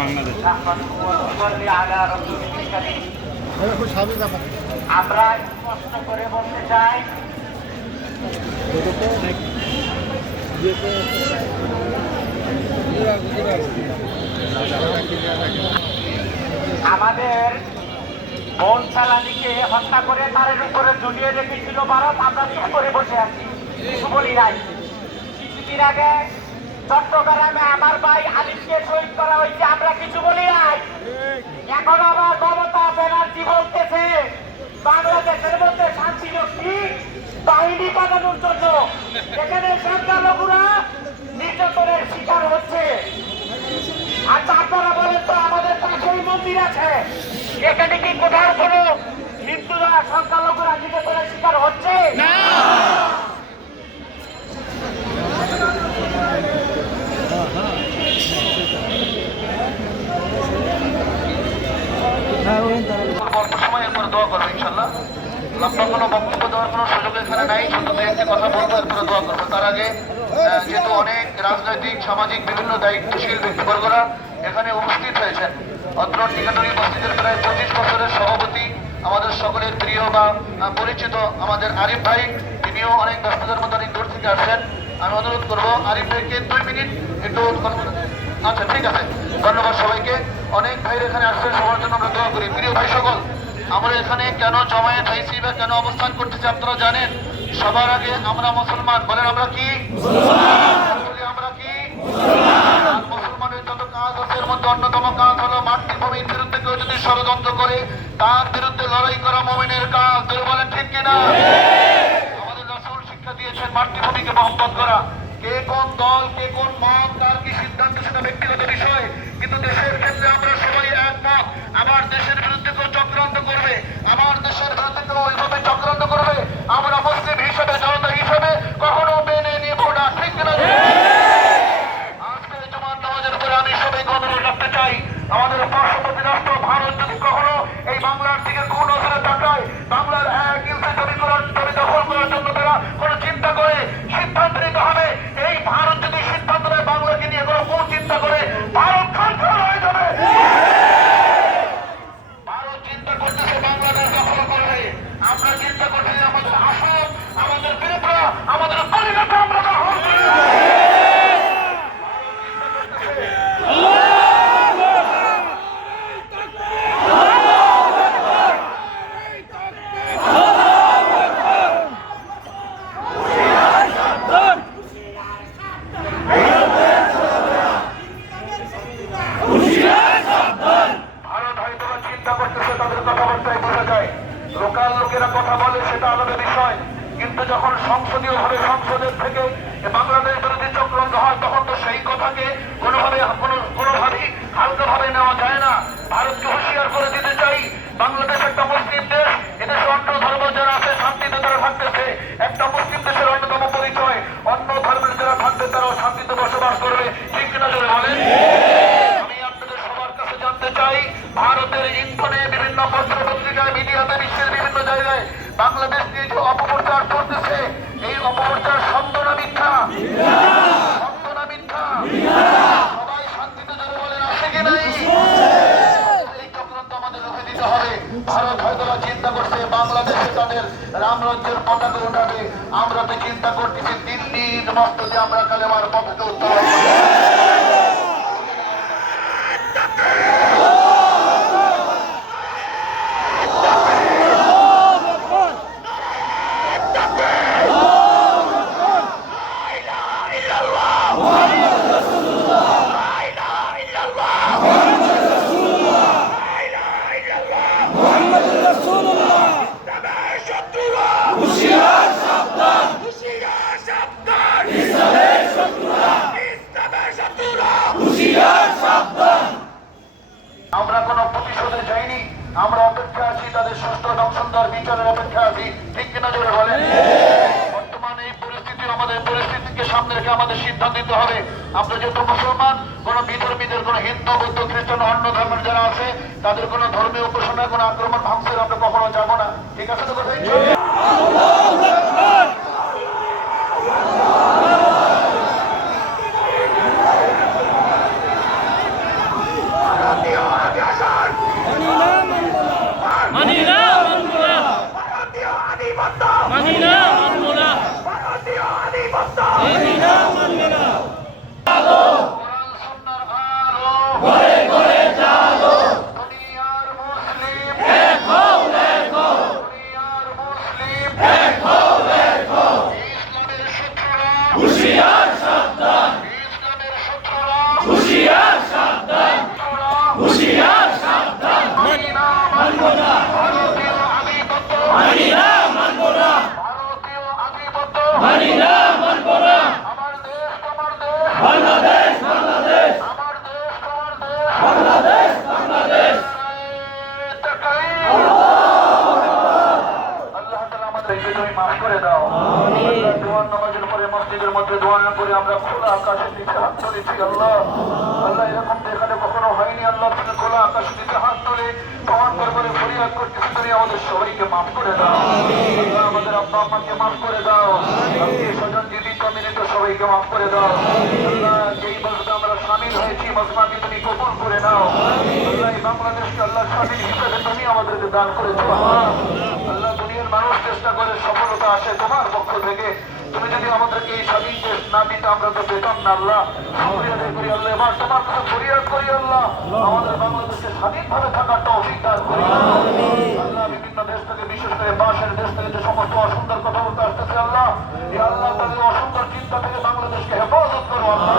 বাংলাদেশ আমরা স্পষ্ট করে বলতে চাই আমাদের বোন চালানিকে হত্যা করে তার উপরে ঝুলিয়ে রেখেছিল ভারত। আমরা চুপ করে বসে আছি, কিছু বলি নাই। কিছুদিন আগে চট্টগ্রামে আমার ভাই আলিমকে শহীদ করা হয়েছে, আমরা কিছু বলি নাই। এখন আবার মমতা ব্যানার্জি বলতেছে বাংলাদেশের মধ্যে শান্তিরক্ষী বাহিনী পাঠানোর জন্য। এখানে সংখ্যালঘুরা নির্যাতনের শিকার হচ্ছে। আচ্ছা আপনারা বলেন তো, আমাদের পাশেই মন্দির আছে, এখানে কি কোথাও কোনো হিন্দুরা সংখ্যালঘুরা নির্যাতনের শিকার হচ্ছে? সময়ের পরে দোয়া করবো ইনশাল্লাহ। লম্বা কোনো বক্তব্য দেওয়ার কোনো সুযোগ এখানে নাই, শুধু দু একটি কথা বলবো, এরপরে দোয়া করবো। তার আগে যেহেতু অনেক রাজনৈতিক সামাজিক বিভিন্ন দায়িত্বশীল ব্যক্তিবর্গরা এখানে উপস্থিত হয়েছেন, অত্র টিকাটরি মসজিদের প্রায় 25 বছরের সভাপতি, আমাদের সকলের প্রিয় বা পরিচিত আমাদের আরিফ ভাই, তিনিও অনেক ব্যস্ততার মধ্যে অনেক দূর থেকে আসছেন। আমি অনুরোধ করবো আরিফ ভাইকে 2 মিনিট একটু। আচ্ছা ঠিক আছে, ধন্যবাদ সবাইকে। অনেক ভাইয়ের এখানে আসছেন, সবার জন্য আমরা দোয়া করি। প্রিয় ভাই সকল, আমরা এখানে কেন জমায়েত হয়েছি বা কেন অবস্থান করতেছি আপনারা জানেন। সবার আগে আমরা মুসলমান, বলেন আমরা কি? আমরা কি মুসলমানের যত কাজ আছে এর মধ্যে অন্যতম কাজ হলো মাতৃভূমির বিরুদ্ধে কেউ যদি ষড়যন্ত্র করে তার বিরুদ্ধে লড়াই করা মুমিনের কাজ। বলেন ঠিক কিনা? আমাদের রাসূল শিক্ষা দিয়েছেন মাতৃভূমিকে মহব্বত করা। কে কোন দল, কে কোন মত, তার কি সিদ্ধান্ত সেটা ব্যক্তিগত বিষয়, কিন্তু দেশের ক্ষেত্রে আমরা সবাই একমত। আমার দেশের বিরুদ্ধে কেউ চক্রান্ত করবে, আমার দেশের বিরুদ্ধে কেউ ওইভাবে চক্রান্ত করবে, আমরা মুসলিম হিসেবে, জনতা হিসেবে কখনো মেনে নিব না। ঠিক কিনা? আজকে জুমার নামাজের পরে আমি সবাইকে অনুরোধ রাখতে চাই, আমাদের পার্শ্ববর্তী রাষ্ট্র ভারত যদি কখনো এই বাংলার দিকে কোন নজরে তাকায়, বাংলার এক ইঞ্চি জমি দখল করার জন্য তারা কোনো চিন্তা করে সিদ্ধান্ত নিতে হবে। এই ভারত যদি সিদ্ধান্ত নেয় বাংলাকে নিয়ে কোনো কোন চিন্তা করে, ভারত খানখান হয়ে যাবে। ভারত চিন্তা করতেছে বাংলাদেশ দখল করবে, আমরা চিন্তা করতেছি আমাদের আসাম, আমাদের ত্রিপুরা, আমাদের কলিকাতা আমরা দখল করব। লোকাল লোকেরা কথা বলে সেটা আলাদা বিষয়, কিন্তু যখন সংসদীয় ভাবে সংসদের থেকে বাংলাদেশ বিরোধী চক্রান্ত হয় তখন তো সেই কথাকে কোনোভাবেই হালকাভাবে নেওয়া যায় না। ভারতকে হুঁশিয়ার করে দিতে চাই, বাংলাদেশ একটা মুসলিম দেশ, এদেশে অন্য ধর্ম যারা আছে শান্তিতে তারা থাকতেছে, একটা মুসলিম দেশের অন্যতম পরিচয়। অন্য ধর্মের যারা থাকবে তারাও শান্তিতে বসবাস করবে। ঠিক কিনা জোরে বলেন? আমি আপনাদের সবার কাছে জানতে চাই, ভারতের ইন্ধনে বিভিন্ন পত্র পত্রিকায়, মিডিয়াতে, বিশ্বের বিভিন্ন জায়গায় বাংলাদেশ নিয়ে যে অপপ্রচার করতেছে, এই অপপ্রচার সত্য না মিথ্যা? সত্য না মিথ্যা? সবাই শান্তিতে জোরে বলেন, আছে কি নাই? এই চক্রান্ত আমাদের রুখে দিতে হবে। ভারত হয়তো চিন্তা করছে বাংলাদেশে তাদের রামরাজ্যের পতাকা উঠাবে, আমরা তো চিন্তা করতেছি দিল্লির মস্তকে আমরা কালেমার পতাকা উত্তোলন করব। আমরা কোন প্রতিশোধে যাইনি, আমরা অপেক্ষা আছি তাদের সুষ্ঠু এবং সুন্দর বিচারের অপেক্ষা আছি। ঠিক কিনা জোরে বলেন? বর্তমানে এই পরিস্থিতি, আমাদের পরিস্থিতিকে সামনে রেখে আমাদের সিদ্ধান্ত নিতে হবে। আমরা যেহেতু মুসলমান, কোন বিধর্মীদের, কোন হিন্দু, বৌদ্ধ, খ্রিস্টান, অন্য ধর্মের যারা আছে তাদের কোন ধর্মীয় উপাসনায় কোন আক্রমণ ভাঙচুর আমরা কখনো যাবো না। ঠিক আছে তো কথাই? কোরআন সুন্নাহর আলো দুনিয়ার মুসলিম দুনিয়ার মুসলিম ইসলামের শত্রুরা ইসলামের শত্রুরা মানি না ভারতীয় আধিপত্য ভারতীয় আধিপত্য আমার দেশ তোমার দেশ আমার দেশ তোমার দেশ আল্লাহ তাআলা আমাদেরকে তুমি মাফ করে দাও। আল্লাহ দোয়ার নামাজের পরে মসজিদের মধ্যে দোয়া না করে আমরা খোলা আকাশের নিচে হাত তুলেছি। আল্লাহ আল্লাহ এরকম এখানে কখনো হয়নি। আল্লাহ তুমি খোলা আকাশের নিচে হাত তুলে তোমার দরবারে ফরিয়াদ করতেছি, তুমি আমাদের সবাইকে মাফ করে দাও। আল্লাহ আমাদের আব্বা আম্মাকে মাফ করে দাও। আত্মীয় স্বজন জীবিত মৃত সবাইকে মাফ করে দাও। আল্লাহ যেই বছর আমরা শামিল হয়েছি মজমাকে তুমি কবুল করে নাও। আল্লাহ এই বাংলাদেশকে আল্লাহ স্বাধীন হিসেবে তুমি আমাদেরকে দান করেছো। আল্লাহ দুনিয়ার মানুষ চেষ্টা করে সফলতা আসে তোমার পক্ষ থেকে। তুমি যদি আমাদেরকে এই স্বাধীন দেশ না দিতে আমরা তো পেতাম না। আল্লাহ ফরিয়াদ করি আল্লাহ, এবার তোমার কাছে ফরিয়াদ করি আল্লাহ, আমাদের বাংলাদেশে স্বাধীনভাবে থাকার তৌফিক দান করি। আল্লাহ বিভিন্ন দেশ থেকে বিশেষ করে পাশের দেশ থেকে যে সমস্ত অসুন্দর কথাবার্তা আসতেছে আল্লাহ, এই আল্লাহ তাদের অসুন্দর চিন্তা থেকে বাংলাদেশকে হেফাজত করো আল্লাহ।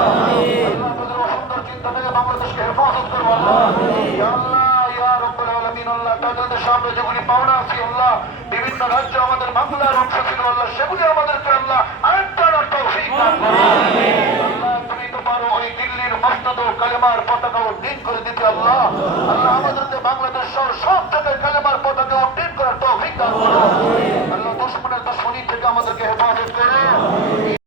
আল্লাহ তাদের অসুন্দর চিন্তা থেকে বাংলাদেশকে হেফাজত করো আল্লাহ। ইয়া আল্লাহ ইয়া রাব্বুল আলামিন, আল্লাহ তাদের সামনে যেগুলি পাওনা আছে আল্লাহ, বিভিন্ন রাজ্য আমাদের বাংলার অংশ ছিল আল্লাহ, সেগুলি আমাদেরকে আল্লাহ আরেকটা তৌফিক দান করো। আল্লাহ তুমি তো পারো ওই দিল্লির মসনদ ও কালেমার পতাকা উড্ডীন করে দিতে আল্লাহ। আল্লাহ আমাদেরকে বাংলাদেশ সহ সব জায়গায়